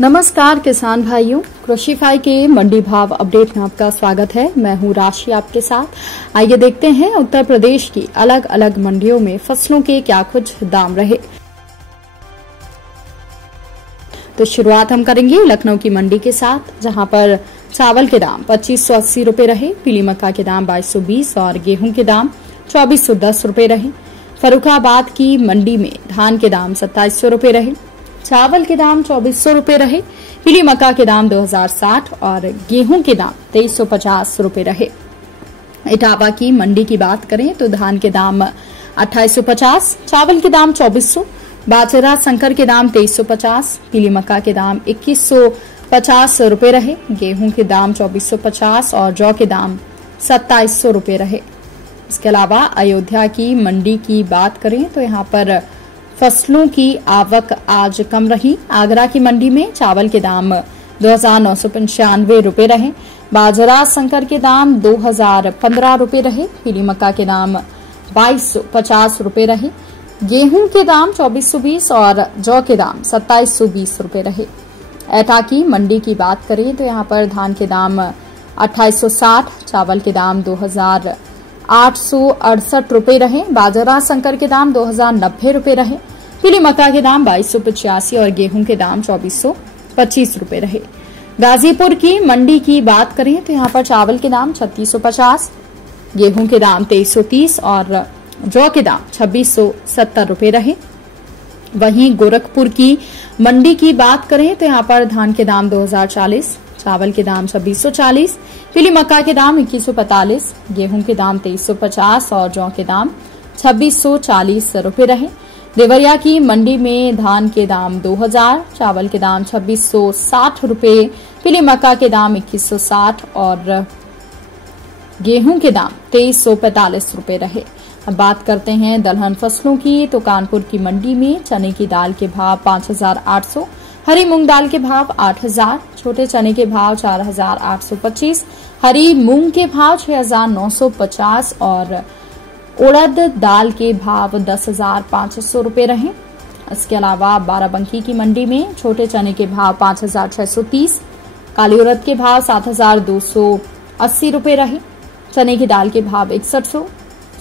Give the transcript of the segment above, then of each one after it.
नमस्कार किसान भाइयों, कृषिफाई के मंडी भाव अपडेट में आपका स्वागत है। मैं हूं राशि आपके साथ। आइए देखते हैं उत्तर प्रदेश की अलग अलग मंडियों में फसलों के क्या कुछ दाम रहे। तो शुरुआत हम करेंगे लखनऊ की मंडी के साथ, जहां पर चावल के दाम 2580 रुपए रहे, पीली मक्का के दाम 2220 और गेहूं के दाम 2410 रुपए रहे। फर्रुखाबाद की मंडी में धान के दाम 2700 रुपए रहे, चावल के दाम 2400 रुपए रहे, पीली मक्का के दाम 2060 और गेहूं के दाम 2350 रुपए रहे। इटावा की मंडी की बात करें तो धान के दाम 2850, चावल के दाम 2400, बाजरा संकर के दाम 2350, पीली मक्का के दाम 2150 रुपए रहे, गेहूं के दाम 2450 और जौ के दाम 2700 रुपए रहे। इसके अलावा अयोध्या की मंडी की बात करें तो यहाँ पर फसलों की आवक आज कम रही। आगरा की मंडी में चावल के दाम 2995 रुपए रहे, बाजरा संकर के दाम 2015 रुपए रहे, पीली मक्का के दाम 2250 रुपए रहे, गेहूं के दाम 2420 और जौ के दाम 2720 रुपए रहे। एटा की मंडी की बात करें तो यहाँ पर धान के दाम 2860, चावल के दाम 2868 रुपए रहे, बाजरा संकर के दाम 2090 रुपए रहे, पीली मक्का के दाम 2285 और गेहूं के दाम 2425 रुपए रहे। गाजीपुर की मंडी की बात करें तो यहाँ पर चावल के दाम 3650, गेहूं के दाम 2330 और जौ के दाम 2670 रुपए रहे। वहीं गोरखपुर की मंडी की बात करें तो यहाँ पर धान के दाम 2040, चावल के दाम 2640, पीली मक्का के दाम 2145, गेहूं के दाम 2350 और जौ के दाम 2640 रुपए रहे। देवरिया की मंडी में धान के दाम 2000, चावल के दाम 2660 रुपए, पीली मक्का के दाम 2160 और गेहूं के दाम 2345 रुपए रहे। अब बात करते हैं दलहन फसलों की, तो कानपुर की मंडी में चने की दाल के भाव 5800, हरी मूंग दाल के भाव 8000, छोटे चने के भाव 4825, हरी मूंग के भाव 6950 और उड़द दाल के भाव 10500 रुपए रहे। इसके अलावा बाराबंकी की मंडी में छोटे चने के भाव 5630, काली उड़द के भाव 7280 रुपए रहे, चने की दाल के भाव 6100,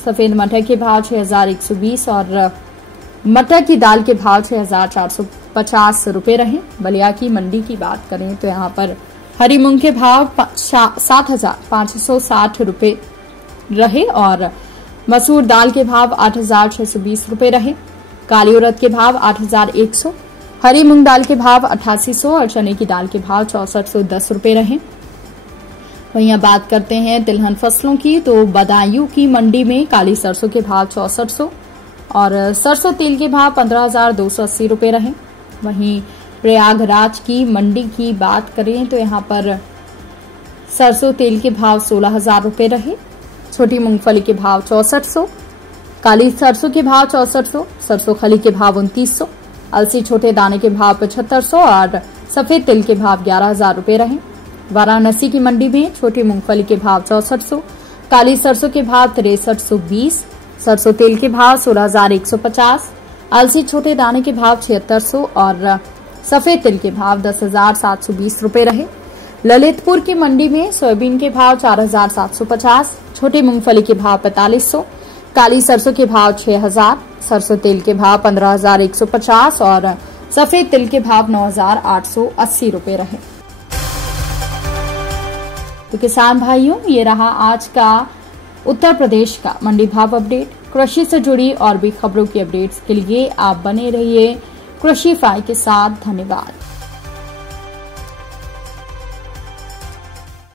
सफेद मटर के भाव 6120 और मटर की दाल के भाव 6450 रुपए रहे। बलिया की मंडी की बात करें तो यहाँ पर हरी मूंग के भाव 7560 रुपए रहे और मसूर दाल के भाव 8620 रुपए रहे, काली उड़द के भाव 8100, हरी मूंग दाल के भाव 8800 और चने की दाल के भाव 6410 रुपए रहे। वहीं अब बात करते हैं तिलहन फसलों की, तो बदायूं की मंडी में काली सरसों के भाव 6400 और सरसों तेल के भाव 15280 रुपए रहे। वहीं प्रयागराज की मंडी की बात करें तो यहाँ पर सरसों तेल के भाव 16000 रुपए रहे, छोटी मूंगफली के भाव 6400, काली सरसों के भाव 6400, सरसों खली के भाव 2900, अलसी छोटे दाने के भाव 7500 और सफेद तिल के भाव 11000 रुपए रहे। वाराणसी की मंडी में छोटी मूंगफली के भाव 6400, काली सरसों के भाव 6320, सरसों तेल के भाव 16150, अलसी छोटे दाने के भाव 7600 और सफेद तिल के भाव 10720 रुपए रहे। ललितपुर की मंडी में सोयाबीन के भाव 4750, छोटी मूंगफली के भाव 4500, काली सरसों के भाव 6000, सरसों तेल के भाव 15150 और सफेद तिल के भाव 9880 रुपए रहे। तो किसान भाइयों, ये रहा आज का उत्तर प्रदेश का मंडी भाव अपडेट। कृषि से जुड़ी और भी खबरों की अपडेट्स के लिए आप बने रहिए कृषिफाई के साथ। धन्यवाद।